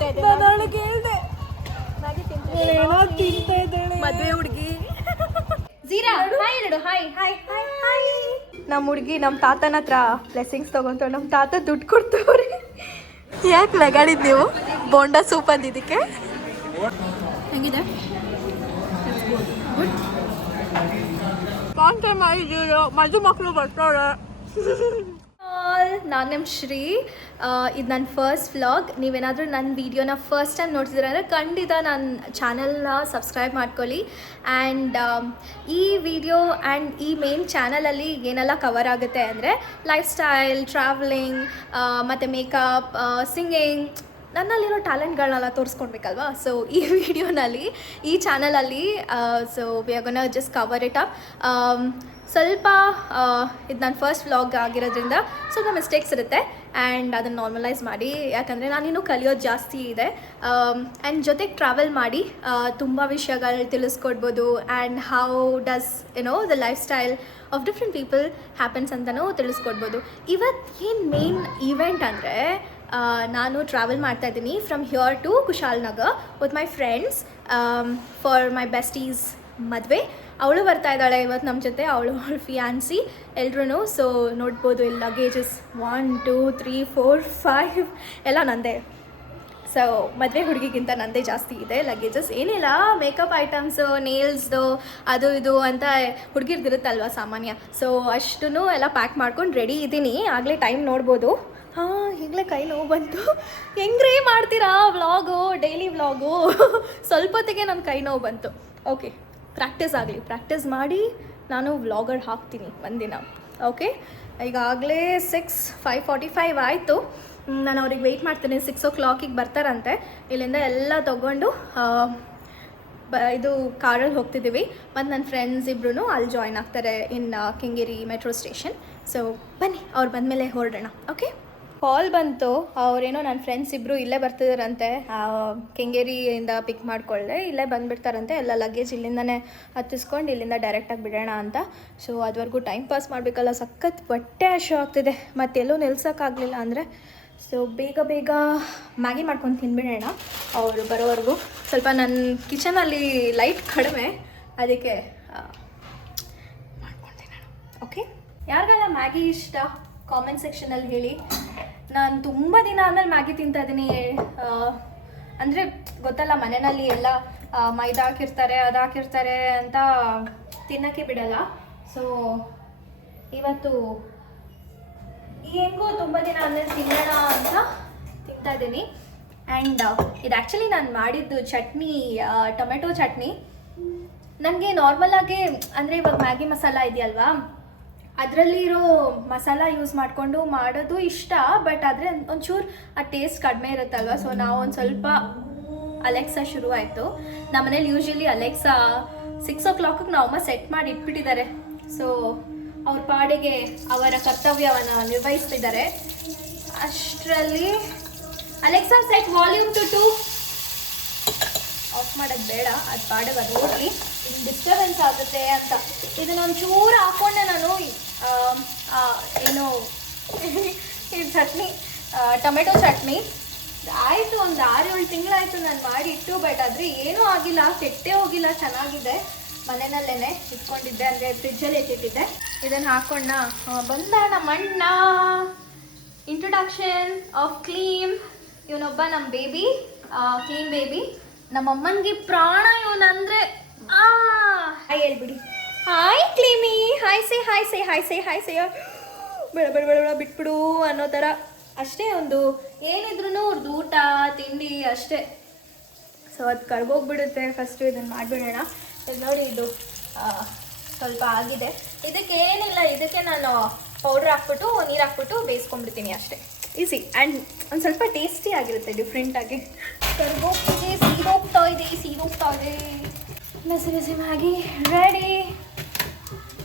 ತಿಂತಾ ಇದ್ದೆ ನಾನು ಕೇಳಿದೆ ತಿಂತಾ ಇದ್ದಾಳೆ ಮದುವೆ ಹುಡುಗಿ ಜೀರಾ ಹಾಯ್ ಹೇಳು ಹಾಯ್ ಹಾಯ್ ಹಾಯ್ ಹಾಯ್. ನಮ್ಮ ಹುಡುಗಿ ನಮ್ಮ ತಾತನ ಹತ್ರ ಬ್ಲೆಸ್ಸಿಂಗ್ಸ್ ತೊಗೊಂತಾರೆ. ನಮ್ಮ ತಾತ ದುಡ್ಡು ಕೊಡ್ತವ್ರಿ. ಯಾಕೆ ಲಗಾಡಿದ್ ನೀವು ಬೋಂಡಾ ಸೂಪ್ ಅಂದಿದ್ದಕ್ಕೆ? ಹೆಂಗಿದೆ? ಕಾಂಟೆ ಮಾಡಿದ್ದೀರೋ ಮದು ಮಕ್ಕಳು ಬರ್ತಾರೆ. ನಾನು ನಿಮ್ಮ ಶ್ರೀ. ಇದು ನನ್ನ ಫಸ್ಟ್ ವ್ಲಾಗ್. ನೀವೇನಾದರೂ ನನ್ನ ವೀಡಿಯೋನ ಫಸ್ಟ್ ಟೈಮ್ ನೋಡ್ತಿದ್ದೀರ ಅಂದರೆ ಖಂಡಿತ ನನ್ನ ಚಾನಲ್ನ ಸಬ್ಸ್ಕ್ರೈಬ್ ಮಾಡ್ಕೊಳ್ಳಿ. ಆ್ಯಂಡ್ ಈ ವಿಡಿಯೋ ಆ್ಯಂಡ್ ಈ ಮೇನ್ ಚಾನಲಲ್ಲಿ ಏನೆಲ್ಲ ಕವರ್ ಆಗುತ್ತೆ ಅಂದರೆ ಲೈಫ್ ಸ್ಟೈಲ್, ಟ್ರಾವೆಲಿಂಗ್, ಮತ್ತು ಮೇಕಪ್, ಸಿಂಗಿಂಗ್, ನನ್ನಲ್ಲಿರೋ ಟ್ಯಾಲೆಂಟ್ಗಳನ್ನೆಲ್ಲ ತೋರಿಸ್ಕೊಡ್ಬೇಕಲ್ವಾ. ಸೊ ಈ ವಿಡಿಯೋನಲ್ಲಿ, ಈ ಚಾನಲಲ್ಲಿ so we are gonna just cover it up. ಸ್ವಲ್ಪ ಇದು ನನ್ನ ಫಸ್ಟ್ ವ್ಲಾಗ್ ಆಗಿರೋದ್ರಿಂದ ಸ್ವಲ್ಪ ಮಿಸ್ಟೇಕ್ಸ್ ಇರುತ್ತೆ ಆ್ಯಂಡ್ ಅದನ್ನು ನಾರ್ಮಲೈಸ್ ಮಾಡಿ. ಯಾಕಂದರೆ ನಾನಿನ್ನೂ ಕಲಿಯೋದು ಜಾಸ್ತಿ ಇದೆ. ಆ್ಯಂಡ್ ಜೊತೆಗೆ ಟ್ರಾವೆಲ್ ಮಾಡಿ ತುಂಬ ವಿಷಯಗಳು ತಿಳಿಸ್ಕೊಡ್ಬೋದು. And how does the lifestyle of different people happens ಅಂತಲೂ ತಿಳಿಸ್ಕೊಡ್ಬೋದು. ಇವತ್ತು ಏನು ಮೇನ್ ಈವೆಂಟ್ ಅಂದರೆ ನಾನು ಟ್ರಾವೆಲ್ ಮಾಡ್ತಾಯಿದ್ದೀನಿ from here to Kushalnagar with my friends for my besties ಮದುವೆ. ಅವಳು ಬರ್ತಾ ಇದ್ದಾಳೆ ಇವತ್ತು ನಮ್ಮ ಜೊತೆ, ಅವಳು ಫಿಯಾನ್ಸಿ ಎಲ್ರೂ. ಸೊ ನೋಡ್ಬೋದು ಇಲ್ಲಿ ಲಗೇಜಸ್ 1 2 3 4 5 ಎಲ್ಲ ನಂದೇ. ಸೊ ಮದುವೆ ಹುಡುಗಿಗಿಂತ ನಂದೇ ಜಾಸ್ತಿ ಇದೆ ಲಗೇಜಸ್. ಏನಿಲ್ಲ, ಮೇಕಪ್ ಐಟಮ್ಸು, ನೇಲ್ಸ್ದು, ಅದು ಇದು ಅಂತ ಹುಡುಗಿರ್ದಿರುತ್ತಲ್ವ ಸಾಮಾನ್ಯ. ಸೊ ಅಷ್ಟೂ ಎಲ್ಲ ಪ್ಯಾಕ್ ಮಾಡ್ಕೊಂಡು ರೆಡಿ ಇದ್ದೀನಿ. ಆಗಲೇ ಟೈಮ್ ನೋಡ್ಬೋದು. ಈಗಲೇ ಕೈ ನೋವು ಬಂತು. ಹೆಂಗ್ರೀ ಮಾಡ್ತೀರಾ ವ್ಲಾಗು, ಡೈಲಿ ವ್ಲಾಗು? ಸ್ವಲ್ಪ ಹೊತ್ತಿಗೆ ನನ್ನ ಕೈ ನೋವು ಬಂತು. ಓಕೆ, ಪ್ರಾಕ್ಟೀಸ್ ಆಗಲಿ, ಪ್ರಾಕ್ಟೀಸ್ ಮಾಡಿ ನಾನು ವ್ಲಾಗರ್ ಹಾಕ್ತೀನಿ ಒಂದಿನ. ಓಕೆ, ಈಗಾಗಲೇ 5:45 ಆಯಿತು. ನಾನು ಅವ್ರಿಗೆ ವೆಯ್ಟ್ ಮಾಡ್ತೀನಿ. 6 o'clock ಬರ್ತಾರಂತೆ. ಇಲ್ಲಿಂದ ಎಲ್ಲ ತೊಗೊಂಡು ಇದು ಕಾರಲ್ಲಿ ಹೋಗ್ತಿದ್ದೀವಿ. ಮತ್ತು ನನ್ನ ಫ್ರೆಂಡ್ಸ್ ಇಬ್ಬರೂ ಅಲ್ಲಿ ಜಾಯ್ನ್ ಆಗ್ತಾರೆ ಇನ್ ಕೆಂಗೇರಿ ಮೆಟ್ರೋ ಸ್ಟೇಷನ್. ಸೊ ಬನ್ನಿ, ಅವ್ರು ಬಂದಮೇಲೆ ಹೊರಡೋಣ. ಓಕೆ, ಕಾಲ್ ಬಂತು. ಅವರೇನೋ ನನ್ನ ಫ್ರೆಂಡ್ಸ್ ಇಬ್ಬರು ಇಲ್ಲೇ ಬರ್ತಿದ್ದಾರಂತೆ. ಕೆಂಗೇರಿಯಿಂದ ಪಿಕ್ ಮಾಡಿಕೊಳ್ಳೆ ಇಲ್ಲೇ ಬಂದುಬಿಡ್ತಾರಂತೆ. ಎಲ್ಲ ಲಗೇಜ್ ಇಲ್ಲಿಂದನೇ ಹತ್ತಿಸ್ಕೊಂಡು ಇಲ್ಲಿಂದ ಡೈರೆಕ್ಟಾಗಿ ಬಿಡೋಣ ಅಂತ. ಸೊ ಅದುವರೆಗೂ ಟೈಮ್ ಪಾಸ್ ಮಾಡಬೇಕಲ್ಲ, ಸಖತ್ ಹೊಟ್ಟೆ ಹಶು ಆಗ್ತಿದೆ. ಮತ್ತೆಲ್ಲೂ ನಿಲ್ಸೋಕ್ಕಾಗಲಿಲ್ಲ ಅಂದರೆ ಸೊ ಬೇಗ ಮ್ಯಾಗಿ ಮಾಡ್ಕೊಂಡು ತಿನ್ಬಿಡೋಣ ಅವರು ಬರೋವರೆಗೂ. ಸ್ವಲ್ಪ ನನ್ನ ಕಿಚನಲ್ಲಿ ಲೈಟ್ ಕಡಿಮೆ, ಅದಕ್ಕೆ ಮಾಡ್ಕೊಳ್ತೀನಿ ನಾನು. ಓಕೆ, ಯಾರಿಗೆಲ್ಲ ಮ್ಯಾಗಿ ಇಷ್ಟ ಕಾಮೆಂಟ್ ಸೆಕ್ಷನಲ್ಲಿ ಹೇಳಿ. ನಾನು ತುಂಬ ದಿನ ಆದಮೇಲೆ ಮ್ಯಾಗಿ ತಿಂತಾಯಿದ್ದೀನಿ. ಅಂದರೆ ಗೊತ್ತಲ್ಲ, ಮನೆಯಲ್ಲಿ ಎಲ್ಲ ಮೈದಾ ಹಾಕಿರ್ತಾರೆ, ಅದು ಹಾಕಿರ್ತಾರೆ ಅಂತ ತಿನ್ನೋಕ್ಕೆ ಬಿಡಲ್ಲ. ಸೊ ಇವತ್ತು ಹೆಂಗೋ ತುಂಬ ದಿನ ಆದಮೇಲೆ ತಿನ್ನೋಣ ಅಂತ ತಿಂತಾಯಿದ್ದೀನಿ. ಆ್ಯಂಡ್ ಇದು ಆ್ಯಕ್ಚುಲಿ ನಾನು ಮಾಡಿದ್ದು ಚಟ್ನಿ, ಟೊಮೆಟೊ ಚಟ್ನಿ. ನನಗೆ ನಾರ್ಮಲಾಗಿ ಅಂದರೆ ಇವಾಗ ಮ್ಯಾಗಿ ಮಸಾಲ ಇದೆಯಲ್ವಾ, ಅದರಲ್ಲಿರೋ ಮಸಾಲ ಯೂಸ್ ಮಾಡಿಕೊಂಡು ಮಾಡೋದು ಇಷ್ಟ. ಬಟ್ ಆದರೆ ಒಂಚೂರು ಆ ಟೇಸ್ಟ್ ಕಡಿಮೆ ಇರುತ್ತಲ್ವ. ಸೊ ನಾವು ಒಂದು ಸ್ವಲ್ಪ ಅಲೆಕ್ಸಾ ಶುರು ಆಯಿತು. ನಮ್ಮ ಮನೇಲಿ ಯೂಶ್ವಲಿ ಅಲೆಕ್ಸಾ 6 o'clock ನಾವಮ್ಮ ಸೆಟ್ ಮಾಡಿ ಇಟ್ಬಿಟ್ಟಿದ್ದಾರೆ. ಸೊ ಅವ್ರ ಪಾಡಿಗೆ ಅವರ ಕರ್ತವ್ಯವನ್ನು ನಿರ್ವಹಿಸ್ತಿದ್ದಾರೆ. ಅಷ್ಟರಲ್ಲಿ Alexa set volume to 2. Off ಮಾಡೋದು ಬೇಡ, ಅದು ಪಾಡಿಗೆ ಅದು ಹೋಗಲಿ, ಇದು ಡಿಸ್ಟರ್ಬೆನ್ಸ್ ಆಗುತ್ತೆ ಅಂತ. ಇದನ್ನ ಒಂಚೂರು ಹಾಕ್ಕೊಂಡೆ ನಾನು. ಏನು ಇದು ಚಟ್ನಿ, ಟೊಮೆಟೊ ಚಟ್ನಿ ಆಯಿತು. ಒಂದು 6-7 ತಿಂಗಳಾಯಿತು ನಾನು ಮಾಡಿಟ್ಟು. ಬಟ್ ಆದರೆ ಏನೂ ಆಗಿಲ್ಲ, ಕೆಟ್ಟೇ ಹೋಗಿಲ್ಲ, ಚೆನ್ನಾಗಿದೆ. ಮನೆಯಲ್ಲೇ ಇಟ್ಕೊಂಡಿದ್ದೆ, ಅಂದರೆ ಫ್ರಿಜ್ಜಲ್ಲಿ ಇಟ್ಟಿದ್ದೆ. ಇದನ್ನು ಹಾಕ್ಕೊಂಡ ಬಂದ ನಮ್ಮಣ್ಣ. ಇಂಟ್ರೊಡಕ್ಷನ್ ಆಫ್ ಕ್ಲೀಮ್. ಇವನೊಬ್ಬ ನಮ್ಮ ಬೇಬಿ, ಕ್ಲೀನ್ ಬೇಬಿ. ನಮ್ಮಮ್ಮನಿಗೆ ಪ್ರಾಣ ಇವನಂದರೆ. ಹಾಯ್ ಹೇಳ್ಬಿಡಿ. ಹಾಯ್ ಕ್ಲೀಮಿ, hi say hi say hi say hi say. ಬೇಡ ಬೇಡ ಬೇಡ ಬೇಡ ಬಿಟ್ಬಿಡು ಅನ್ನೋ ಥರ ಅಷ್ಟೇ. ಒಂದು ಏನಿದ್ರು ಅವ್ರದ್ದು ಊಟ ತಿಂಡಿ ಅಷ್ಟೇ. ಸೊ ಅದು ಕರ್ಗೋಗ್ಬಿಡುತ್ತೆ. ಫಸ್ಟು ಇದನ್ನು ಮಾಡಿಬಿಡೋಣ. ಇದು ನೋಡಿ, ಇದು ಸ್ವಲ್ಪ ಆಗಿದೆ. ಇದಕ್ಕೆ ಏನಿಲ್ಲ, ಇದಕ್ಕೆ ನಾನು ಪೌಡ್ರ್ ಹಾಕ್ಬಿಟ್ಟು ನೀರು ಹಾಕ್ಬಿಟ್ಟು ಬೇಯಿಸ್ಕೊಂಡ್ಬಿಡ್ತೀನಿ ಅಷ್ಟೇ. ಈಸಿ ಆ್ಯಂಡ್ ಒಂದು ಸ್ವಲ್ಪ ಟೇಸ್ಟಿ ಆಗಿರುತ್ತೆ, ಡಿಫ್ರೆಂಟಾಗಿ. ಕರ್ಗೋಗ್ತಿದೆ, ಸೀದೋಗ್ತಾ ಇದೆ. ಬಿಸಿ ಬಿಸಿ ಮ್ಯಾಗಿ ರೆಡಿ.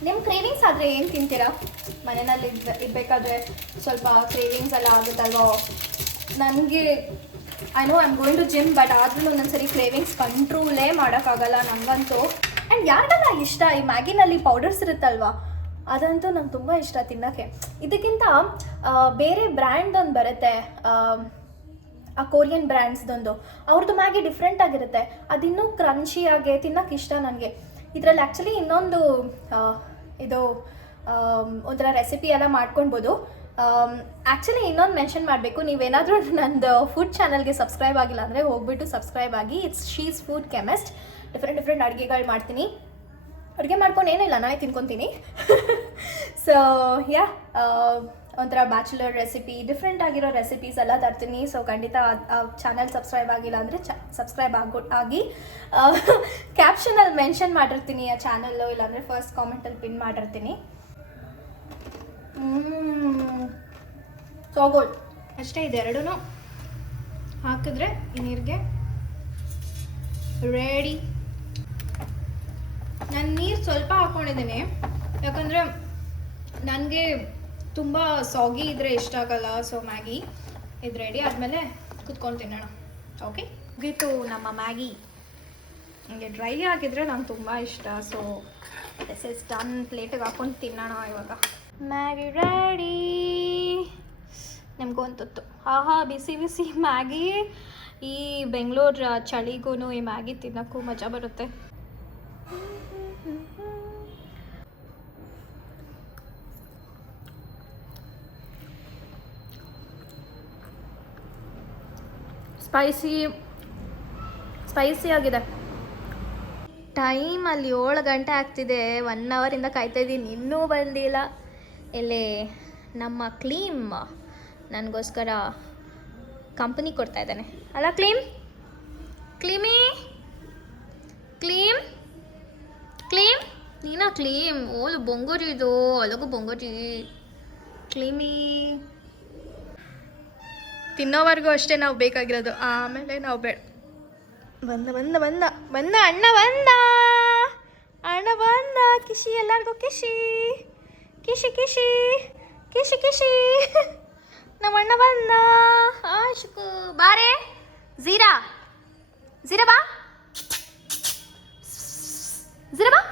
ನಿಮ್ಮ ಕ್ರೇವಿಂಗ್ಸ್ ಆದರೆ ಏನು ತಿಂತೀರಾ? ಮನೆಯಲ್ಲಿ ಇರಬೇಕಾದ್ರೆ ಸ್ವಲ್ಪ ಕ್ರೇವಿಂಗ್ಸ್ ಎಲ್ಲ ಆಗುತ್ತಲ್ವೋ. ನನಗೆ I know I am going to gym, but ಆದ್ರೂ ಒಂದೊಂದ್ಸರಿ ಕ್ರೇವಿಂಗ್ಸ್ ಕಂಟ್ರೋಲೇ ಮಾಡೋಕ್ಕಾಗಲ್ಲ ನನಗಂತೂ. ಆ್ಯಂಡ್ ಯಾರಿಗೆಲ್ಲ ಇಷ್ಟ ಈ ಮ್ಯಾಗಿನಲ್ಲಿ ಪೌಡರ್ಸ್ ಇರುತ್ತಲ್ವ, ಅದಂತೂ ನಂಗೆ ತುಂಬ ಇಷ್ಟ ತಿನ್ನೋಕ್ಕೆ. ಇದಕ್ಕಿಂತ ಬೇರೆ ಬ್ರ್ಯಾಂಡ್ ಒಂದು ಬರುತ್ತೆ, ಆ ಕೊರಿಯನ್ ಬ್ರ್ಯಾಂಡ್ಸ್ದೊಂದು. ಅವ್ರದ್ದು ಮ್ಯಾಗಿ ಡಿಫ್ರೆಂಟ್ ಆಗಿರುತ್ತೆ, ಅದಿನ್ನೂ ಕ್ರಂಚಿಯಾಗಿ ತಿನ್ನೋಕೆ ಇಷ್ಟ ನನಗೆ. ಇದರಲ್ಲಿ ಆ್ಯಕ್ಚುಲಿ ಇನ್ನೊಂದು ಇದು ಒಂಥರ ರೆಸಿಪಿ ಎಲ್ಲ ಮಾಡ್ಕೊಳ್ಬೋದು. ಆ್ಯಕ್ಚುಲಿ ಇನ್ನೊಂದು ಮೆನ್ಷನ್ ಮಾಡಬೇಕು, ನೀವೇನಾದರೂ ನಂದು ಫುಡ್ ಚಾನಲ್ಗೆ ಸಬ್ಸ್ಕ್ರೈಬ್ ಆಗಿಲ್ಲ ಅಂದರೆ ಹೋಗ್ಬಿಟ್ಟು ಸಬ್ಸ್ಕ್ರೈಬ್ ಆಗಿ. She's food chemist. ಡಿಫ್ರೆಂಟ್ ಅಡುಗೆಗಳು ಮಾಡ್ತೀನಿ. ಅಡುಗೆ ಮಾಡ್ಕೊಂಡು ಏನಿಲ್ಲ, ನಾನೇ ತಿನ್ಕೊತೀನಿ. ಸೊ ಯಾ, ಒಂಥರ ಬ್ಯಾಚುಲರ್ ರೆಸಿಪಿ, ಡಿಫ್ರೆಂಟ್ ಆಗಿರೋ ರೆಸಿಪೀಸ್ ಎಲ್ಲ ತರ್ತೀನಿ. ಸೊ ಖಂಡಿತ ಆ ಚಾನಲ್ ಸಬ್ಸ್ಕ್ರೈಬ್ ಆಗಿಲ್ಲ ಅಂದರೆ ಸಬ್ಸ್ಕ್ರೈಬ್ ಆಗಿ. ಕ್ಯಾಪ್ಷನಲ್ಲಿ ಮೆನ್ಷನ್ ಮಾಡಿರ್ತೀನಿ ಆ ಚಾನಲ್ಲು, ಇಲ್ಲಾಂದರೆ ಫಸ್ಟ್ ಕಾಮೆಂಟಲ್ಲಿ ಪಿನ್ ಮಾಡಿರ್ತೀನಿ. So good. ಅಷ್ಟೇ, ಇದೆರಡೂ ಹಾಕಿದ್ರೆ ಈ ನೀರಿಗೆ ರೆಡಿ. ನಾನು ನೀರು ಸ್ವಲ್ಪ ಹಾಕ್ಕೊಂಡಿದ್ದೀನಿ, ಯಾಕಂದರೆ ನನಗೆ ತುಂಬ ಸಾಗಿ ಇದ್ದರೆ ಇಷ್ಟ ಆಗಲ್ಲ. ಸೊ ಮ್ಯಾಗಿ ಇದು ರೆಡಿ ಆದಮೇಲೆ ಕುತ್ಕೊಂಡು ತಿನ್ನೋಣ. ಓಕೆ, ಮುಗೀತು ನಮ್ಮ ಮ್ಯಾಗಿ. ನನಗೆ ಡ್ರೈ ಆಗಿದ್ರೆ ನಂಗೆ ತುಂಬ ಇಷ್ಟ. So this is done. ಪ್ಲೇಟಿಗೆ ಹಾಕ್ಕೊಂಡು ತಿನ್ನೋಣ ಇವಾಗ. Maggi ready. ನಿಮ್ಗೊಂತತ್ತು ಆಹಾ ಬಿಸಿ ಬಿಸಿ ಮ್ಯಾಗಿ. ಈ ಬೆಂಗಳೂರು ಚಳಿಗೂ ಈ ಮ್ಯಾಗಿ ತಿನ್ನೋಕ್ಕೂ ಮಜಾ ಬರುತ್ತೆ. ಸ್ಪೈಸಿ ಆಗಿದೆ. ಟೈಮಲ್ಲಿ 7 ಗಂಟೆ ಆಗ್ತಿದೆ. 1 ಅವರಿಂದ ಕಾಯ್ತಾ ಇದ್ದೀನಿ, ಇನ್ನೂ ಬಂದಿಲ್ಲ. ಇಲ್ಲಿ ನಮ್ಮ ಕ್ಲೀಮ್ ನನಗೋಸ್ಕರ ಕಂಪನಿ ಕೊಡ್ತಾ ಇದ್ದಾನೆ ಅಲ್ಲ ಕ್ಲೀಮ್? ಕ್ಲೀಮ್ ನೀನಾ ಕ್ಲೀಮ್? ಓದು ಬೊಂಗೋರಿ ಇದು, ಅಲಗು ಬೊಂಗೋರಿ. ಕ್ಲೀಮಿ ತಿನ್ನೋವರೆಗೂ ಅಷ್ಟೇ ನಾವು ಬೇಕಾಗಿರೋದು, ಆಮೇಲೆ ನಾವು ಬೇಡ. ಬಂದ ಅಣ್ಣ ಬಂದ. ಕಿಶಿ, ಎಲ್ಲರಿಗೂ ಕಿಶಿ. ನಮ್ಮ ಅಣ್ಣ ಬಂದ. ಆಶುಕು ಬಾರೆ. ಝೀರಾ ಬಾ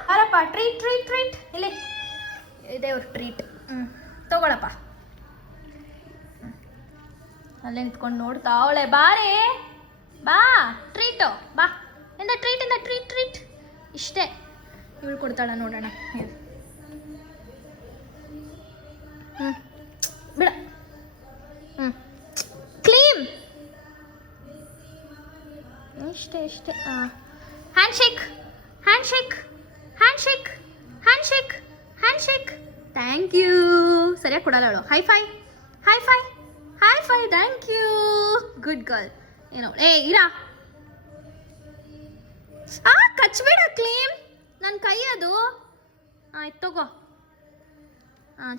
ಬಾರಪ್ಪ. ಟ್ರೀಟ್ ಇಲ್ಲಿ ಇದೆ ಅವ್ರ ಟ್ರೀಟ್. ತಗೊಳಪ್ಪ. ಅಲ್ಲೇ ನಿಂತ್ಕೊಂಡು ನೋಡ್ತಾ ಅವಳೆ. ಬಾರೆ ಬಾ, ಟ್ರೀಟು ಬಾ. ಟ್ರೀಟ್ ಇಷ್ಟೇ. ಇವಳು ಕೊಡ್ತಾಳ ನೋಡೋಣ. ಬಿಡ. ಕ್ಲೀಮ್ ಇಷ್ಟೇ. ಹ್ಯಾಂಡ್ಶೇಕ್. Thank you. ಸರಿಯಾಗಿ ಕೊಡಲ್ಲ ಅವಳು. High five. Thank you. Good girl. ಏನೋ ಇರಾ ಕಚ್ಬೇಡ ಕ್ಲೀಮ್. ನನ್ನ ಕೈ ಅದು. ಆಯ್ತು ತಗೋ.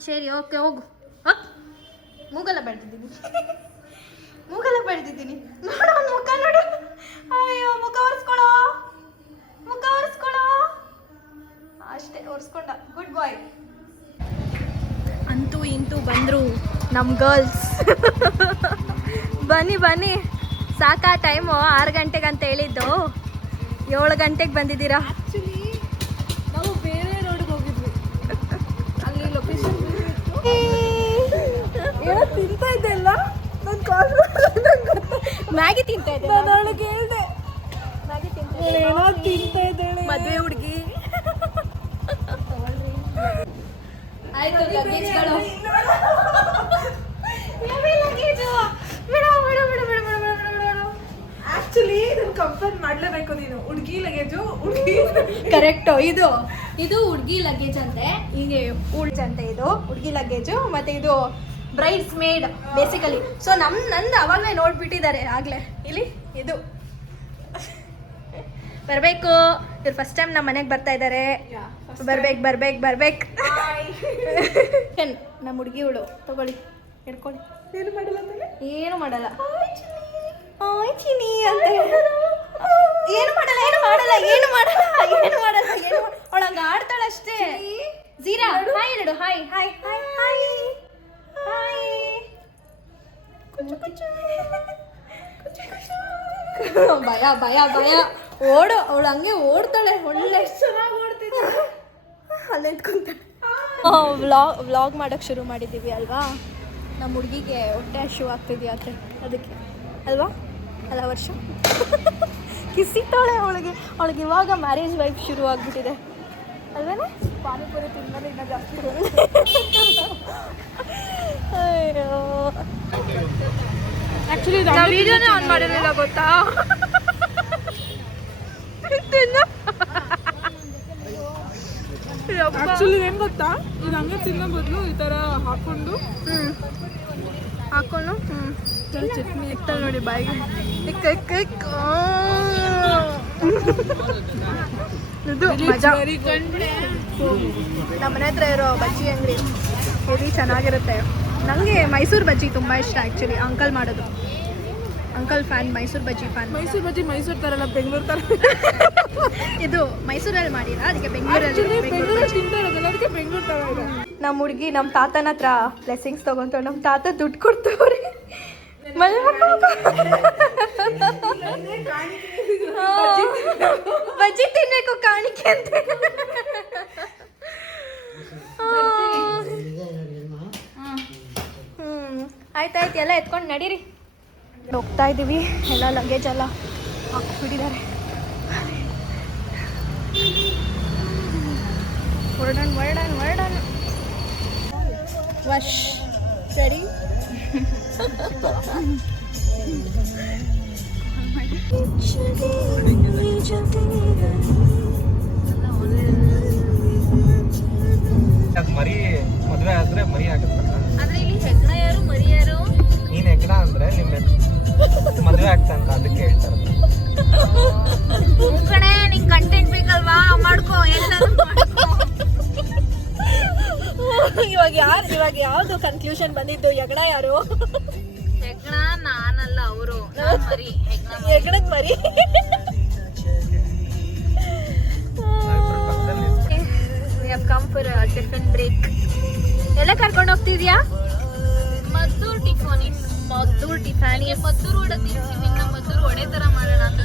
ಸರಿ, ಓಕೆ, ಹೋಗು. ಮೂಗಲ್ಲ ಬೆಳೆದಿದ್ದೀನಿ. ನೋಡು ಮುಖ ನೋಡು. ಅಯ್ಯೋ, ಮುಖ ಒರೆಸ್ಕೊಳ್ಳೋ. ಅಷ್ಟೇ, ಒರೆಸ್ಕೊಂಡ. ಗುಡ್ ಬಾಯ್. ಅಂತೂ ಇಂತೂ ಬಂದರು ನಮ್ಮ ಗರ್ಲ್ಸ್. ಬನ್ನಿ ಸಾಕಾ ಟೈಮು? 6 ಗಂಟೆಗೆ ಅಂತ ಹೇಳಿದ್ದು, 7 ಗಂಟೆಗೆ ಬಂದಿದ್ದೀರಾ. ಆ್ಯಕ್ಚುಲಿ ನಾವು ಬೇರೆ ರೋಡಿಗೆ ಹೋಗಿದ್ವಿ, ಅಲ್ಲಿ ಲೊಕೇಶನ್ ಏನೋ ತಿಂತಾ ಇದ್ದೆ ಅಲ್ಲ. ನನ್ನ ಕಾಲ್ ಮ್ಯಾಗಿ ತಿಂತಾ ಇದ್ದೆ. ನಾನು ಅವಳಿಗೆ ಹೇಳಿದೆ ಮ್ಯಾಗಿ ತಿಂತಾ ಇದ್ದಾಳೆ ಮದುವೆ ಹುಡುಗಿ. ಆಯ್ತು, ಲಗೇಜ್ಗಳು. ಆಕ್ಚುಲಿ ಇದನ್ನ ಕಂಪೇರ್ ಮಾಡ್ಲೇಬೇಕು ನೀನು. ಹುಡುಗಿ ಲಗೇಜು ಕರೆಕ್ಟು. ಇದು ಹುಡುಗಿ ಲಗೇಜ್ ಅಂತೆ, ಹೀಗೆ ಅಂತೆ. ಇದು ಹುಡುಗಿ ಲಗೇಜು, ಮತ್ತೆ ಇದು ಬ್ರೈಡ್ಸ್ ಮೇಡ್ ಬೇಸಿಕಲಿ. ಸೊ ನಂದು ಅವಾಗಲೇ ನೋಡ್ಬಿಟ್ಟಿದ್ದಾರೆ ಆಗಲೇ. ಇಲ್ಲಿ ಇದು ಬರಬೇಕು. ಇವ್ರು ಫಸ್ಟ್ ಟೈಮ್ ನಮ್ಮ ಮನೆಗೆ ಬರ್ತಾ ಇದ್ದಾರೆ. ಬರ್ಬೇಕು. ನಮ್ಮ ಹುಡುಗಿ ಇವಳು. ತಗೊಳ್ಳಿ, ಹಿಡ್ಕೊಳ್ಳಿ. ಏನು ಮಾಡಲ್ಲ. ಚಿನಿ ಅಂತ ಏನು ಮಾಡಲ್ಲ. ಅವಳು ಹಂಗೆ ಆಡ್ತಾಳಷ್ಟೇ. ಝೀರಾ ಹಾಯ್ ಹೇಳು. ಹಾಯ್. ಭಯ ಓಡು. ಅವಳು ಹಂಗೆ ಓಡ್ತಾಳೆ. ಒಳ್ಳೆ ಚೆನ್ನಾಗಿ ಓಡ್ತಿದ್ದೆ. ಅಲ್ಲೇ ನಿಂತ್ಕೊಂತಾಳೆ. ವ್ಲಾಗ್ ಮಾಡೋಕ್ಕೆ ಶುರು ಮಾಡಿದ್ದೀವಿ ಅಲ್ವಾ. ನಮ್ಮ ಹುಡುಗಿಗೆ ಹೊಟ್ಟೆ ಹಶು ಆಗ್ತಿದೆಯಾ ಅದಕ್ಕೆ ಅಲ್ವಾ ಅಲ್ಲ ವರ್ಷ ಕಿಸಿತಾಳೆ ಅವಳಿಗೆ ಇವಾಗ ಮ್ಯಾರೇಜ್ ಲೈಫ್ ಶುರು ಆಗಿಬಿಟ್ಟಿದೆ ಅಲ್ವೇನೆ ಪಾನಿಪುರಿ ತಿನ್ನೋದು ಇನ್ನೂ ಜಾಸ್ತಿ ಅಯ್ಯೋ ಆ್ಯಕ್ಚುಲಿ ನಾವು ವಿಡಿಯೋನೇ ಆನ್ ಮಾಡಿರಲಿಲ್ಲ ಗೊತ್ತಾ ಆ್ಯಕ್ಚುಲಿ ಏನು ಗೊತ್ತಾ ಇದು ಹಂಗೆ ತಿನ್ನೋ ಬದಲು ಈ ಥರ ಹಾಕ್ಕೊಂಡು ಹಾಕೊಂಡು ಚಟ್ನಿ ಇತ್ತಲ್ಲ ನೋಡಿ ಬಾಯಿಗೆ ಇದು ಮಜಾ ನಮ್ಮ ಮನೆ ಹತ್ರ ಇರೋ ಬಜ್ಜಿ ಅಂಗಡಿ ಇಲ್ಲಿ ಚೆನ್ನಾಗಿರುತ್ತೆ ನನಗೆ ಮೈಸೂರು ಬಜ್ಜಿ ತುಂಬ ಇಷ್ಟ ಆ್ಯಕ್ಚುಲಿ ಅಂಕಲ್ ಮಾಡೋದು ಅಂಕಲ್ ಫ್ಯಾನ್ ಮೈಸೂರು ಬಜ್ಜಿ ಫ್ಯಾನ್ ಮೈಸೂರು ಬಜ್ಜಿ ಮೈಸೂರು ಥರ ಅಲ್ಲ ಬೆಂಗಳೂರು ಥರ ಇದು ಮೈಸೂರಲ್ಲಿ ಮಾಡಿಲ್ಲ ಅದಕ್ಕೆ ಬೆಂಗಳೂರಲ್ಲಿ ಅದಕ್ಕೆ ಬೆಂಗಳೂರು ಥರ ಇದೆ ನಮ್ಮ ಹುಡುಗಿ ನಮ್ಮ ತಾತನ ಹತ್ರ ಬ್ಲೆಸ್ಸಿಂಗ್ಸ್ ತೊಗೊಂತ ನಮ್ಮ ತಾತ ದುಡ್ಡು ಕೊಡ್ತವ್ರಿ ಬಜ್ಜಿ ತಿನ್ಬೇಕು ಕಾಣಿಕೆ ಅಂತ ಆಯ್ತಾಯ್ತು ಎಲ್ಲ ಎತ್ಕೊಂಡು ನಡೀರಿ ಹೋಗ್ತಾ ಇದ್ದೀವಿ ಎಲ್ಲ ಲಗೇಜ್ ಎಲ್ಲ ಹಾಕ್ಬಿಟ್ಟಿದ್ದಾರೆ ವರ್ಡನ್ ವಶ್ ರೆಡಿ ಮರಿ ಮದುವೆ ಆದ್ರೆ ಮರಿ ಆಗುತ್ತೆ ಆದ್ರೆ ಇಲ್ಲಿ ಹೆಗ್ಣ ಯಾರು ಮರಿ ಯಾರು ನೀನ್ ಹೆಗ್ಣ ಅಂದ್ರೆ ನಿಮ್ಮ ಮದುವೆ ಆಗ್ತಂತ ಅದಕ್ಕೆ ಹೇಳ್ತಾರೆ ಕಣೆ ನಿಂಗೆ ಕಂಟೆಂಟ್ ಬೇಕಲ್ವಾ ಮಾಡ್ಕೋ ಇವಾಗ ಯಾವ್ದು ಕನ್ಕ್ಲೂಷನ್ ಬಂದಿದ್ದು ಹೆಗ್ಣ ಯಾರು ಹೆಗ್ಣ ನಾನಲ್ಲ ಅವರು ಮರಿ ಹೆಗ್ಣದ್ ಮರಿ We have come for a tiffin break. ಎಲ್ಲ ಕರ್ಕೊಂಡು ಹೋಗ್ತಿದ್ಯಾ ಮದ್ದೂರು ಟಿಫಾನಿಸ್ ಮದ್ದೂರು ಟಿಫಾನಿ ಮದ್ದೂರು ವಡೆ ತಿಂತೀವಿ ನಮ್ಮ ಮದ್ದೂರು ವಡೆ ತರ ಮಾಡೋಣ ಅಂತ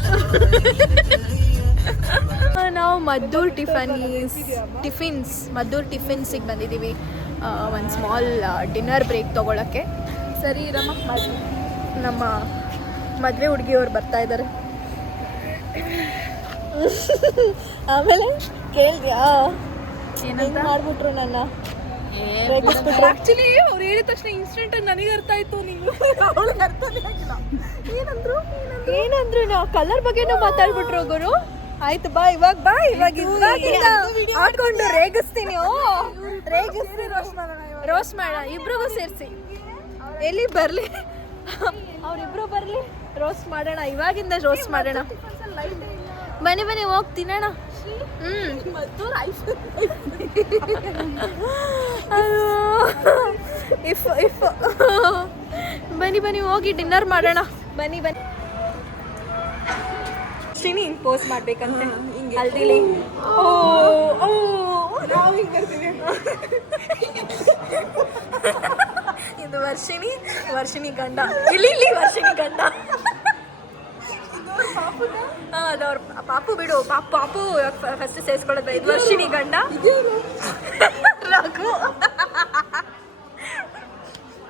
ನಾವು ಮದ್ದೂರು ಟಿಫಿನ್ಸ್ ಮದ್ದೂರು ಟಿಫಿನ್ಸಿಗೆ ಬಂದಿದ್ದೀವಿ ಒಂದು ಸ್ಮಾಲ್ ಡಿನ್ನರ್ ಬ್ರೇಕ್ ತೊಗೊಳಕ್ಕೆ ಸರಿ ರಮ್ಮ ನಮ್ಮ ಮದುವೆ ಹುಡುಗಿಯವ್ರು ಬರ್ತಾ ಇದ್ದಾರೆ ಆಮೇಲೆ ಕೇಳಿದ್ಯಾ ಏನಂತ ಮಾಡ್ಬಿಟ್ರು ನನ್ನ ಆ್ಯಕ್ಚುಲಿ ಅವ್ರು ಹೇಳಿದ ತಕ್ಷಣ ಇನ್ಸ್ಟೆಂಟ್ ನನಗೆ ಅರ್ಥ ಆಯ್ತು ನೀವು ಅವಳಿಗೆ ಅರ್ಥನೇ ಆಗಿಲ್ಲ ಏನಂದ್ರು ನಾವು ಕಲರ್ ಬಗ್ಗೆನೂ ಮಾತಾಡ್ಬಿಟ್ರು ಗುರು ಆಯ್ತು ಬಾ ಇವಾಗ ಹಾಕೊಂಡು ರೇಗಿಸ್ತೀನಿ ರೋಸ್ಟ್ ಮಾಡೋಣ ಇಬ್ರಿಗೂ ಸೇರಿಸಿ ಎಲ್ಲಿ ಬರಲಿ ಅವ್ರಿಬ್ರು ಬರಲಿ ರೋಸ್ಟ್ ಮಾಡೋಣ ಇವಾಗಿಂದ ರೋಸ್ಟ್ ಮಾಡೋಣ ಬನ್ನಿ ಹೋಗಿ ತಿನ್ನೋಣ ಇಫ್ ಬನ್ನಿ ಹೋಗಿ ಡಿನ್ನರ್ ಮಾಡೋಣ ಬನ್ನಿ ಶ್ರೀನಿ ಹಿಂಗೆ ಪೋಸ್ಟ್ ಮಾಡ್ಬೇಕಂತೆ ಹಲ್ದಿಲಿ ನಾವು ಹಿಂಗೆ ಬರ್ತೀವಿ ಇದು ವರ್ಷಿಣಿ ಗಂಡ ಇಲ್ಲಿ ವರ್ಷಿಣಿ ಗಂಡ ಅದವ್ರ ಪಾಪು ಬಿಡು ಪಾಪು ಫಸ್ಟ್ ಸೇರಿಸ್ಕೊಳ್ಳೋದು ಇದು ವರ್ಷಿಣಿ ಗಂಡ ರಘು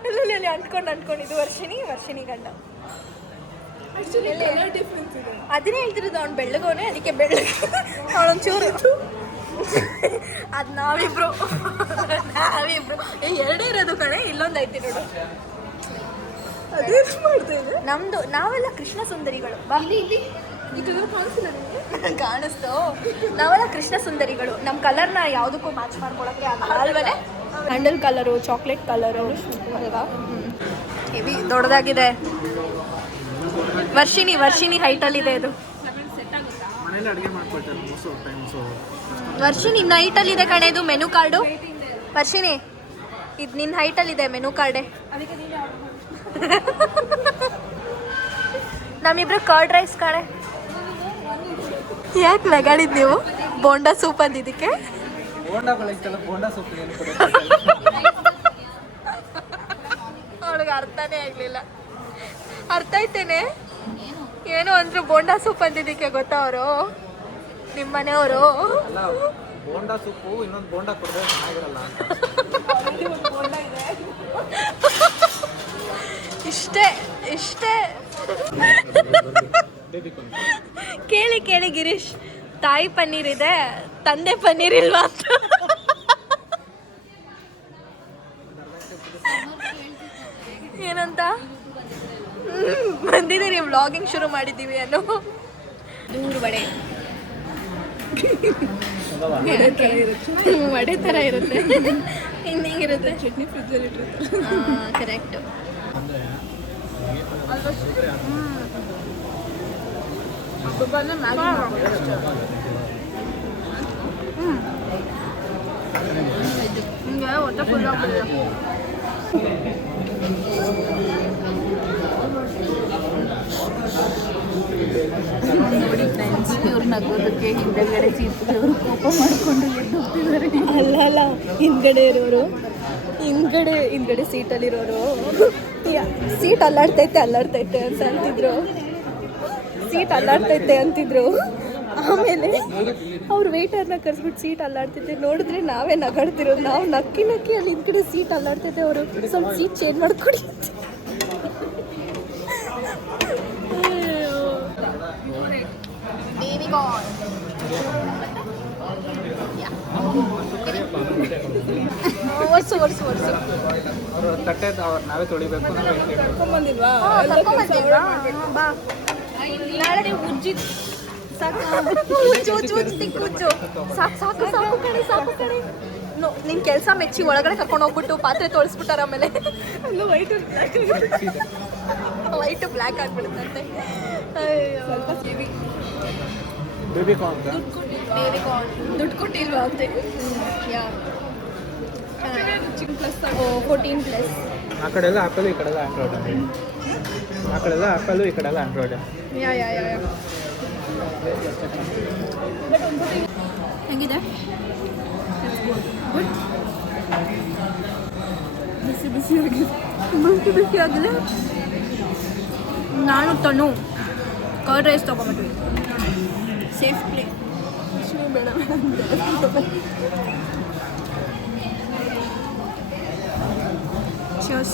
ಇಲ್ಲಿ ಅಂಟ್ಕೊಂಡು ಇದು ವರ್ಷಿಣಿ ಗಂಡ ಡಿಫ್ರೆನ್ಸ್ ಇದೆ ಅದನ್ನೇ ಹೇಳ್ತಿರೋದು ಅವ್ನು ಬೆಳ್ಳಗೋನೆ ಅದಕ್ಕೆ ಬೆಳ್ಳಗೆ ಅವಳೊಂಚೂರು ಅದು ನಾವಿಬ್ರು ಎರಡೇ ಇರೋದು ಕಣೆ ಇಲ್ಲೊಂದು ಐತಿ ನೋಡು ಅದೇನು ಮಾಡ್ತೇವೆ ನಮ್ದು ನಾವೆಲ್ಲ ಕೃಷ್ಣ ಸುಂದರಿಗಳು ಬಾ ಇದು ಕಾಣಿಸಿಲ್ಲ ನಿಮಗೆ ಕಾಣಿಸ್ತು ನಾವೆಲ್ಲ ಕೃಷ್ಣ ಸುಂದರಿಗಳು ನಮ್ಮ ಕಲರ್ನ ಯಾವುದಕ್ಕೂ ಮ್ಯಾಚ್ ಮಾಡ್ಕೊಳಕ್ಕೆ ಅಲ್ವೇ ಹ್ಯಾಂಡಲ್ ಕಲರು ಚಾಕ್ಲೇಟ್ ಕಲರು ಅಲ್ವಾ ಹೆವಿ ದೊಡ್ಡದಾಗಿದೆ ವರ್ಷಿಣಿ ಹೈಟಲ್ಲಿದೆ ಇದು ಮನೇಲಿ ಅಡುಗೆ ಮಾಡ್ಕೊಳ್ತಾರೆ ಮೋಸೋ ಟೈಮ್ಸು ವರ್ಷಿಣಿ ನೈಟಲ್ಲಿದೆ ಕಣೆ ಇದು ಮೆನು ಕಾರ್ಡು ವರ್ಷಿಣಿ ಇದು ನಿನ್ನ ಹೈಟಲ್ಲಿದೆ ಮೆನು ಕಾರ್ಡೆ ನಮ್ಮಿಬ್ರು ಕರ್ಡ್ ರೈಸ್ ಕಣೆ ಯಾಕೆ ಲಗಾಡಿದ್ ನೀವು ಬೋಂಡಾ ಸೂಪ್ ಅಂದಿದ್ದಕ್ಕೆ ಬೋಂಡಾ ಸೊಪ್ಪು ಏನು ಅವಳಿಗೆ ಅರ್ಥನೇ ಆಗಲಿಲ್ಲ ಅರ್ಥ ಆಯ್ತೇನೆ ಏನು ಅಂದ್ರು ಬೋಂಡಾ ಸೂಪ್ ಅಂದಿದ್ದಕ್ಕೆ ಗೊತ್ತಾ ಅವರು ನಿಮ್ಮ ಮನೆಯವರು ಅಲ್ಲ ಬೋಂಡಾ ಸೊಪ್ಪು ಇನ್ನೊಂದು ಬೋಂಡಾ ಕೊಡದೆ ಚೆನ್ನಾಗಿರಲ್ಲ ಇಷ್ಟೇ ಕೇಳಿ ಕೇಳಿ ಗಿರೀಶ್, ತಾಯಿ ಪನ್ನೀರ್ ಇದೆ, ತಂದೆ ಪನ್ನೀರ್ ಇಲ್ವಾ ಅಂತ. ಏನಂತ ಬಂದಿದ್ದೀರಿ, ವ್ಲಾಗಿಂಗ್ ಶುರು ಮಾಡಿದ್ದೀವಿ ಅನ್ನೋ. ದೂರ ವಡೆ ವಡೆ ಥರ ಇರುತ್ತೆ, ಹಿಂಗಿರುತ್ತೆ. ಚಟ್ನಿ ಫ್ರಿಜ್ಜಲ್ಲಿ ಇಟ್ಟಿರುತ್ತೆ. ಕರೆಕ್ಟ್. ಹಿಂಗೆ ಹೊಟ್ಟೆ ಫುಲ್ ಆಗ್ಬಿಟ್ಟಿದೆ. ನೋಡಿ ಫ್ರೆಂಡ್ಸ್, ಇವ್ರು ನಗೋದಕ್ಕೆ ಹಿಂದೆಗಡೆ ಚೀರ್ತಿದ್ರು, ಕೋಪ ಮಾಡಿಕೊಂಡು ಎದ್ದು ಹೋಗ್ತಿದ್ದಾರೆ. ಅಲ್ಲ ಹಿಂದ್ಗಡೆ ಇರೋರು, ಹಿಂದ್ಗಡೆ ಸೀಟಲ್ಲಿರೋರು ಸೀಟ್ ಅಲ್ಲಾಡ್ತೈತೆ ಅಂತ ಅಂತಿದ್ರು. ಸೀಟ್ ಅಲ್ಲಾಡ್ತೈತೆ ಅಂತಿದ್ರು. ಆಮೇಲೆ ಅವ್ರು ವೇಟರ್ನ ಕರೆಸ್ಬಿಟ್ಟು ಸೀಟ್ ಅಲ್ಲಾಡ್ತಿದ್ದೆ ನೋಡಿದ್ರೆ ನಾವೇ ನಗಾಡ್ತಿರೋದು. ನಾವು ನಕ್ಕಿ ಅಲ್ಲಿ ಹಿಂದ್ಗಡೆ ಸೀಟ್ ಅಲ್ಲಾಡ್ತೈತೆ, ಅವರು ಸ್ವಲ್ಪ ಸೀಟ್ ಚೇಂಜ್ ಮಾಡ್ಕೊಡಿ. ವರ್ಷು ಅವರು ತಟ್ಟೆ ನಾವೇ ತೊಳಿಬೇಕು. ಕರ್ಕೊಂಬಂದಿಲ್ವಾ? ಬಾ ನಾಳೆ ಉಜ್ಜಿ ಸಾಕು ಕಣೆ. ನಿನ್ ಕೆಲಸ ಮೆಚ್ಚಿ ಒಳಗಡೆ ಕರ್ಕೊಂಡು ಹೋಗ್ಬಿಟ್ಟು ಪಾತ್ರೆ ತೊಳಸ್ಬಿಟ್ಟಾರ. ಆಮೇಲೆ ವೈಟ್ ಬ್ಲ್ಯಾಕ್ ಆಗ್ಬಿಡುತ್ತಂತೆ. ಬೇಬಿ ಕಾರ್ನ್ ದುಡ್ಡು ಕೊಟ್ಟಿಲ್ವಾ ಅಂತೆ. 14+. ಆ ಕಡೆ ಎಲ್ಲ ಆಪಲ್, ಈ ಕಡೆ ಎಲ್ಲ ಆಂಡ್ರಾಯ್ಡ್. ಆ ಕಡೆ ಎಲ್ಲ ಆಪಲ್, ಈ ಕಡೆ ಎಲ್ಲ ಆಂಡ್ರಾಯ್ಡ್. ಯಾ ಹೆಂಗಿದೆ? ಗುಡ್. ಬಿಸಿ ಆಗಿದೆ. ನಾನು ತನು ಕರ್ಡ್ ರೈಸ್ ತೊಗೊಂಬಿಟ್ವಿ. Safe play. ಬೇಡ Cheers.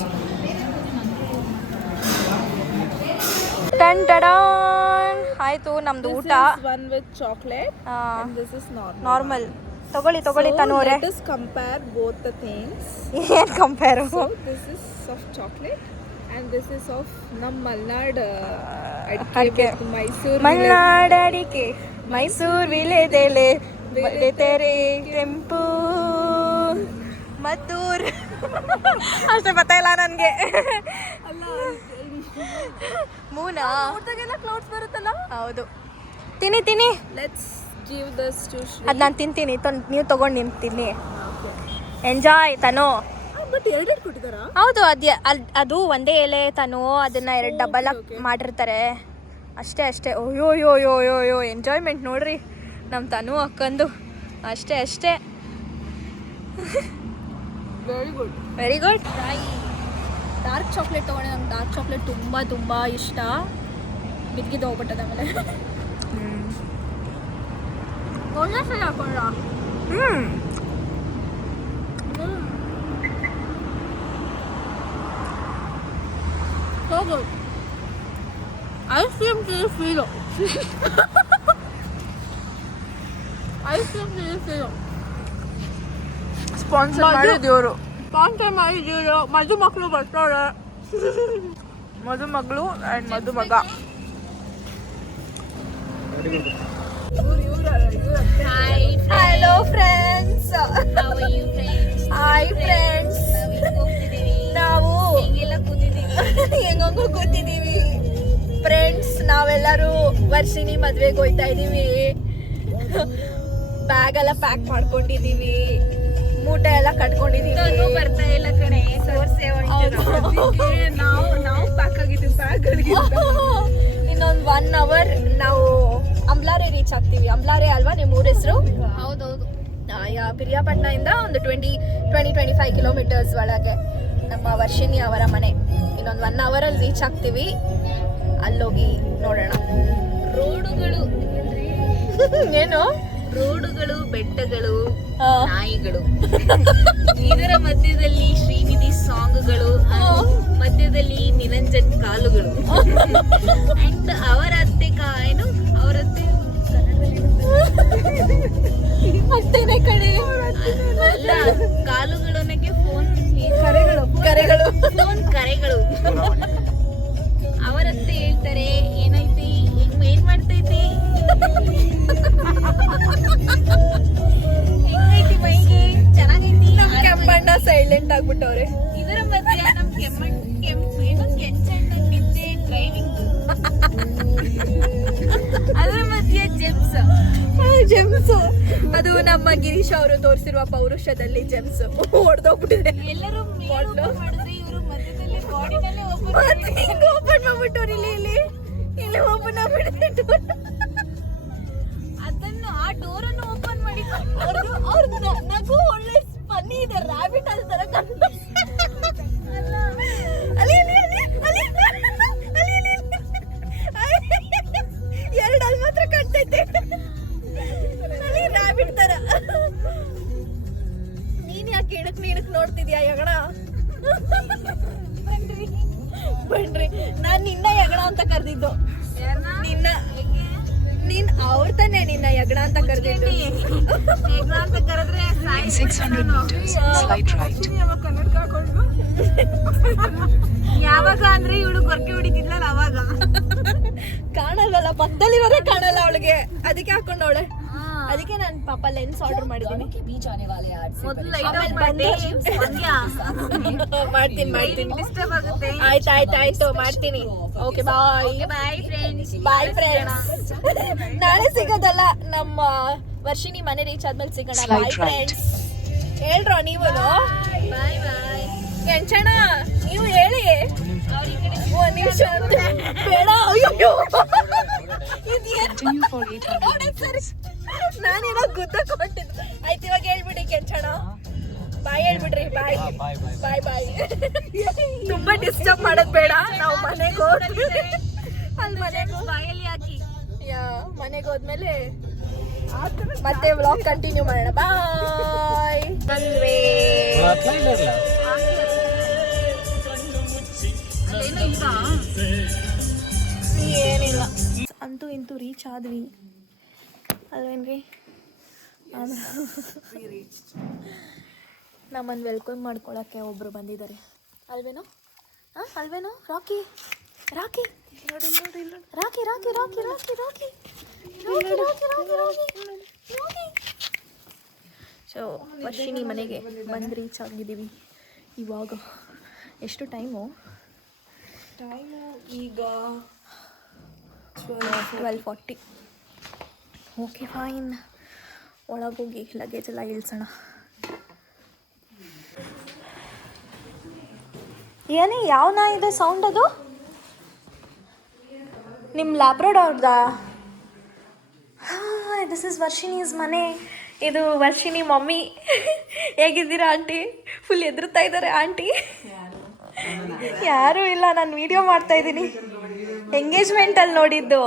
ಆಯ್ತು ನಮ್ದು ಊಟ. One with chocolate and this is normal. ತಗೊಳ್ಳಿ ತನೋರೆ. let us compare both the things. ಏನ್ compare? So this is of chocolate and this is of ನಮ್ಮ ಮಲ್ನಾಡ್ ಅಡಿಕೆ, ಮಲ್ನಾಡ್ ಅಡಿಕೆ, ಮೈಸೂರು ವಿಳೆದೆಲೆ, ಬೆಳೆತೆರೆ ಕೆಂಪು ಮದ್ದೂರ್. ಅಷ್ಟೇ ಗೊತ್ತಾಯಿಲ್ಲ ನನಗೆ. ಮೂನಾ ಕ್ಲೌಡ್ಸ್ ಬರುತ್ತಲ್ಲ. ಹೌದು. ತಿನ್ನಿ. let's give this to Shri. ಅದು ನಾನು ತಿಂತೀನಿ, ನೀವು ತೊಗೊಂಡು ತಿನ್ನಿ. ಎಂಜಾಯ್ ತನೋ. ಬಟ್ ಎರಡು ಕೊಟ್ಟಿದ್ದಾರಾ? ಹೌದು. ಅದು ಒಂದೇ ಎಲೆ ತನೋ, ಅದನ್ನ 2 ಡಬಲ್ ಮಾಡಿರ್ತಾರೆ. ಅಷ್ಟೇ. ಓಯೋ ಎಂಜಾಯ್ಮೆಂಟ್ ನೋಡ್ರಿ ನಮ್ಮ ತನು ಅಕ್ಕಂದು. ಅಷ್ಟೇ. Very good. ಡಾರ್ಕ್ ಚಾಕ್ಲೇಟ್ ತೊಗೊಂಡೆ. ನಂಗೆ ಡಾರ್ಕ್ ಚಾಕ್ಲೇಟ್ ತುಂಬ ಇಷ್ಟ. ಬಿದ್ದಿದ್ದು ಹೋಗ್ಬಿಟ್ಟದ ಆಮೇಲೆ. ಒಳ್ಳೆ ಸರಿ ಹಾಕೊಂಡ. So good. Ice cream feel. Sponsor ಮಾಡಿದ್ದೀವರು. ಮಧುಮಕ್ಕಳು ಬರ್ತಾಳೆ. ಮಧುಮಗಳು ಆ್ಯಂಡ್ ಮಧುಮಗ. Hello friends. Hi friends. ನಾವು ಹೆಂಗೋ ಕೂತಿದ್ದೀವಿ ಫ್ರೆಂಡ್ಸ್. ನಾವೆಲ್ಲರೂ ವರ್ಷಿನಿ ಮದ್ವೆಗೆ ಹೋಯ್ತಾ ಇದ್ದೀವಿ. ಬ್ಯಾಗ್ ಎಲ್ಲ ಪ್ಯಾಕ್ ಮಾಡ್ಕೊಂಡಿದ್ದೀವಿ, ಮೂಟೆ ಎಲ್ಲ ಕಟ್ಕೊಂಡಿದ್ದೀವಿ. ಬರ್ತಾ ಇಲ್ಲ ಕಣೆ, ನಾವು ಪ್ಯಾಕ್ ಆಗಿದ್ದೀವಿ. ಇನ್ನೊಂದು 1 hour ನಾವು ಅಂಬ್ಲಾರೆ ರೀಚ್ ಆಗ್ತೀವಿ. ಅಂಬ್ಲಾರೆ ಅಲ್ವಾ ನಿಮ್ಮ ಊರ ಹೆಸರು? ಹೌದೌದು. ಪಿರಿಯಾಪಟ್ಟಣದಿಂದ ಒಂದು 20-25 ಕಿಲೋಮೀಟರ್ಸ್ ಒಳಗೆ ನಮ್ಮ ವರ್ಷಿನಿ ಅವರ ಮನೆ. ಇನ್ನೊಂದು 1 hour ಅಲ್ಲಿ ರೀಚ್ ಆಗ್ತೀವಿ. ಅಲ್ಲೋಗಿ ನೋಡೋಣ. ರೋಡುಗಳು ಏನು? ರೋಡುಗಳು, ಬೆಟ್ಟಗಳು, ನಾಯಿಗಳು, ಇದರ ಮಧ್ಯದಲ್ಲಿ ಶ್ರೀನಿಧಿ ಸಾಂಗ್ಗಳು, ಮಧ್ಯದಲ್ಲಿ ನಿರಂಜನ್ ಕಾಲುಗಳು. ಅಂಡ್ ಅವರ ಅತ್ತೆ ಏನು ಅವರ ಅತ್ತೆ ಅಷ್ಟೇನೆ ಕಡೆ. ಅಲ್ಲ ಕಾಲುಗಳೊನಗೆ ಫೋನ್ ಕರೆಗಳು ಫೋನ್ ಕರೆಗಳು. ಅವರತ್ತೆ ಹೇಳ್ತಾರೆ ಏನೈತಿ ಏನ್ ಮಾಡ್ತೈತಿ ಹೆಂಗೈತಿ ಮೈಗೆ ಚೆನ್ನಾಗೈತಿ. ಕೆಂಪಣ್ಣ ಸೈಲೆಂಟ್ ಆಗ್ಬಿಟ್ಟವ್ರೆ. ಇದರ ಮಧ್ಯೆ ನಮ್ ಏನು ಕೆಂಚಣ್ಣ ನಿದ್ದೆ ಡ್ರೈವಿಂಗ್. ಅದರ ಮಧ್ಯೆ ಜೆಮ್ಸ್ ಅದು ನಮ್ಮ ಗಿರೀಶ್ ಅವರು ತೋರಿಸಿರುವ ಪೌರುಷದಲ್ಲಿ ಜೆಮ್ಸ್ ಹೊಡೆದೋಗ್ಬಿಟ್ಟಿದೆ. ಎಲ್ಲರೂ ಮಾಡಿದ್ರೆ ಇವರು ಮಧ್ಯದಲ್ಲಿ ಬಾಡಿನಲ್ಲೇ ಮತ್ತೆ ಹಿಂಗ ಓಪನ್ ಮಾಡ್ಬಿಟ್ಟವ್ರು ಇಲ್ಲಿ ಓಪನ್ ಆಗ್ಬಿಟ್ಟು ಅದನ್ನು ಆ ಡೋರ್ ಅನ್ನು ಓಪನ್ ಮಾಡಿ ಅವ್ರ ನಗು ಒಳ್ಳೆ ಫನ್ನಿ ಇದೆ. ರಾಬಿಟ್ ಅದ ತರ ಕಂಡು ಎರಡು ಅಲ್ಲಿ ಮಾತ್ರ ಕಾಣ್ತೈತೆ. ಅಲ್ಲಿ ರಾಬಿಟ್ ತರ. ನೀನ್ ಯಾಕೆ ಇಣಕ್ ನೋಡ್ತಿದ್ಯಾ ಯಗಣ? ಬನ್ರಿ ನಾನ್ ನಿನ್ನ ಯಗಣ ಅಂತ ಕರೆದಿದ್ದು. ನೀನ್ ಅವ್ರ ತಾನೆ ನಿನ್ನ ಯಗಣ ಅಂತ ಕರೆದಿದ್ದು. ಅಂತ ಕರೆದ್ರೆ 600 meters, slight right. ಕನ್ನಡಕ ಹಾಕೊಂಡು ಯಾವಾಗ ಅಂದ್ರೆ ಇವಳು ಗೊರಕೆ ಹೊಡಿತಿದ್ಲಲ್ಲ ಅವಾಗ. ಕಾಣಲ್ವಲ್ಲ, ಪಕ್ಕದಲ್ಲಿರೋದೇ ಕಾಣಲ್ಲ ಅವಳಿಗೆ, ಅದಕ್ಕೆ ಹಾಕೊಂಡವಳೆ. ಅದಕ್ಕೆ ನಾನು ಪಾಪ ಲೆನ್ಸ್ ಆರ್ಡರ್ ಮಾಡಿದ್ದೀನಿ. ಮೊದಲು ಲೈಟ್ ಆಫ್ ಮಾಡಿ ಮಾಡ್ತೀನಿ ಡಿಸ್ಟರ್ಬ್ ಆಗುತ್ತೆ. ಆಯ್ತು ಮಾಡ್ತೀನಿ. Okay bye friends. Bye friends. ನಾಳೆ ಸಿಗೋದಲ್ಲ, ನಮ್ಮ ವರ್ಷಿನಿ ಮನೆ ರೀಚ್ ಆದ್ಮೇಲೆ ಸಿಗೋಣ. Bye friends. ಹೇಳ್ರೋ ನೀವು. ಬಾಯ್ ಬಾಯ್. ಕೆಂಚಣ್ಣ ನೀವು ಹೇಳಿ. ಅವ್ರ ಈ ಕಡೆ ಒಂದ್ ನಿಮಿಷ ಬೇಡ. ಅಯ್ಯೋ Continue for 800 meters. ನಾನೇನೋ ಗುದ್ದ ಕೊಟ್ಟಿದ್ದು. ಆಯ್ತು ಇವಾಗ ಹೇಳ್ಬಿಡಿ ಕೆಂಚಣ್ಣ. ಬಾಯ್ ಹೇಳ್ಬಿಡ್ರಿ. ಬಾಯ್ ಬಾಯ್ ಬಾಯ್. ತುಂಬಾ ಡಿಸ್ಟರ್ಬ್ ಮಾಡೋದ್ ಬೇಡ. ನಾವು ಮನೆಗೆ ಹೋದ್ವಿ ಅಲ್ಲಿ ಬಾಯಲ್ಲಿ ಹಾಕಿ ಮನೆಗೆ ಹೋದ್ಮೇಲೆ ಮತ್ತೆ ವ್ಲಾಗ್ ಕಂಟಿನ್ಯೂ ಮಾಡೋಣ. ಬಾಯ್. ಬಂದ್ವಿ. ಏನಿಲ್ಲ, ಅಂತೂ ಇಂತೂ ರೀಚ್ ಆದ್ವಿ ಅಲ್ವೇನ್ರಿ? ನಮ್ಮನ್ನು ವೆಲ್ಕಮ್ ಮಾಡ್ಕೊಳಕ್ಕೆ ಒಬ್ರು ಬಂದಿದ್ದಾರೆ ಅಲ್ವೇನೋ? ಅಲ್ವೇನೋ? ರಾಕಿ ರಾಕಿ ನೋಡಿ ನೋಡಿ ರಾಕಿ ರಾಕಿ ರಾಕಿ ರಾಕಿ ರಾಕಿ ಸೊ ವರ್ಷಿನಿ ಮನೆಗೆ ಬಂದು ರೀಚ್ ಆಗಿದ್ದೀವಿ ಇವಾಗ. ಎಷ್ಟು ಟೈಮು ಈಗ 12:40. Okay fine. ಒಳಗೋಗಿ ಲಗೇಜ್ ಎಲ್ಲ ಇಳಿಸೋಣ. ಏನೇ ಯಾವ ನಾ ಇದೆ ಸೌಂಡ್? ಅದು ನಿಮ್ಮ ಲ್ಯಾಬ್ರೋಡ್ ಅವ್ರದಾ? ದಿಸ್ ಇಸ್ ವರ್ಷಿನೀಸ್ ಮನೆ. ಇದು ವರ್ಷಿನಿ ಮಮ್ಮಿ. ಹೇಗಿದ್ದೀರಾ ಆಂಟಿ? ಫುಲ್ ಎದುರುತ್ತಾ ಇದ್ದಾರೆ ಆಂಟಿ. ಯಾರೂ ಇಲ್ಲ, ನಾನು ವಿಡಿಯೋ ಮಾಡ್ತಾ ಇದ್ದೀನಿ. ಎಂಗೇಜ್ಮೆಂಟಲ್ಲಿ ನೋಡಿದ್ದು.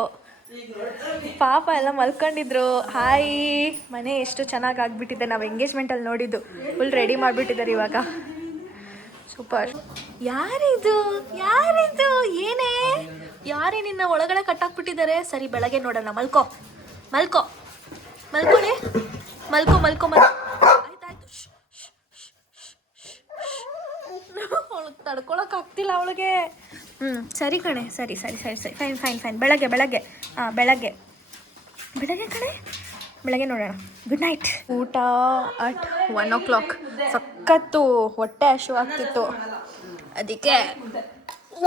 ಪಾಪ ಎಲ್ಲ ಮಲ್ಕೊಂಡಿದ್ರು. ಹಾಯ್. ಮನೆ ಎಷ್ಟು ಚೆನ್ನಾಗಿ ಆಗ್ಬಿಟ್ಟಿದೆ. ನಾವು ಎಂಗೇಜ್ಮೆಂಟಲ್ಲಿ ನೋಡಿದ್ದು. ಫುಲ್ ರೆಡಿ ಮಾಡಿಬಿಟ್ಟಿದ್ದಾರೆ ಇವಾಗ. ಸೂಪರ್. ಯಾರಿದು ಯಾರಿದು? ಏನೇ ಯಾರೇ ನಿನ್ನ ಒಳಗಡೆ ಕಟ್ಟಾಕ್ಬಿಟ್ಟಿದ್ದಾರೆ? ಸರಿ ಬೆಳಗ್ಗೆ ನೋಡೋಣ. ಮಲ್ಕೋ ಮಲ್ಕೋ ಮಲ್ಕೊಳ್ಳಿ. ಮಲ್ಕೋ ಮಲ್ಕೋ ಆಯ್ತಾಯ್ತು. ಅವಳಿಗೆ ತಡ್ಕೊಳಕ್ಕಾಗ್ತಿಲ್ಲ ಅವಳಿಗೆ. ಸರಿ ಕಣೆ. ಸರಿ ಸರಿ ಸರಿ ಸರಿ ಫೈನ್ ಫೈನ್ ಫೈನ್. ಬೆಳಗ್ಗೆ ಬೆಳಗ್ಗೆ ಬೆಳಗ್ಗೆ ಬೆಳಗ್ಗೆ ಕಣೆ. ಬೆಳಗ್ಗೆ ನೋಡೋಣ. Good night. ಊಟ ಅಟ್ 1 o'clock. ಸಖತ್ತು ಹೊಟ್ಟೆ ಹಶು ಆಗ್ತಿತ್ತು. ಅದಕ್ಕೆ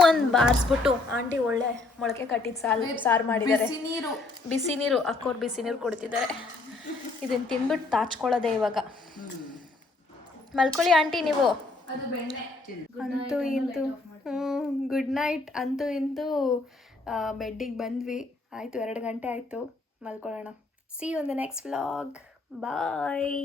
ಒಂದು ಬಾರಿಸ್ಬಿಟ್ಟು ಆಂಟಿ ಒಳ್ಳೆ ಮೊಳಕೆ ಕಟ್ಟಿದ್ದು ಸಾರು ಮಾಡಿದ್ದಾರೆ. ಬಿಸಿ ನೀರು ಅಕ್ಕೋರು ಬಿಸಿ ನೀರು ಕೊಡ್ತಿದ್ದಾರೆ. ಇದನ್ನು ತಿಂದ್ಬಿಟ್ಟು ತಾಚ್ಕೊಳ್ಳೋದೆ ಇವಾಗ. ಮಲ್ಕೊಳ್ಳಿ ಆಂಟಿ ನೀವು. ಅಂತೂ ಇಂತೂ ಗುಡ್ ನೈಟ್. ಅಂತೂ ಇಂತೂ ಬೆಡ್ಡಿಗೆ ಬಂದ್ವಿ. ಆಯಿತು 2 ಗಂಟೆ ಆಯಿತು. ಮಲ್ಕೊಳ್ಳೋಣ. See you in the next vlog. Bye.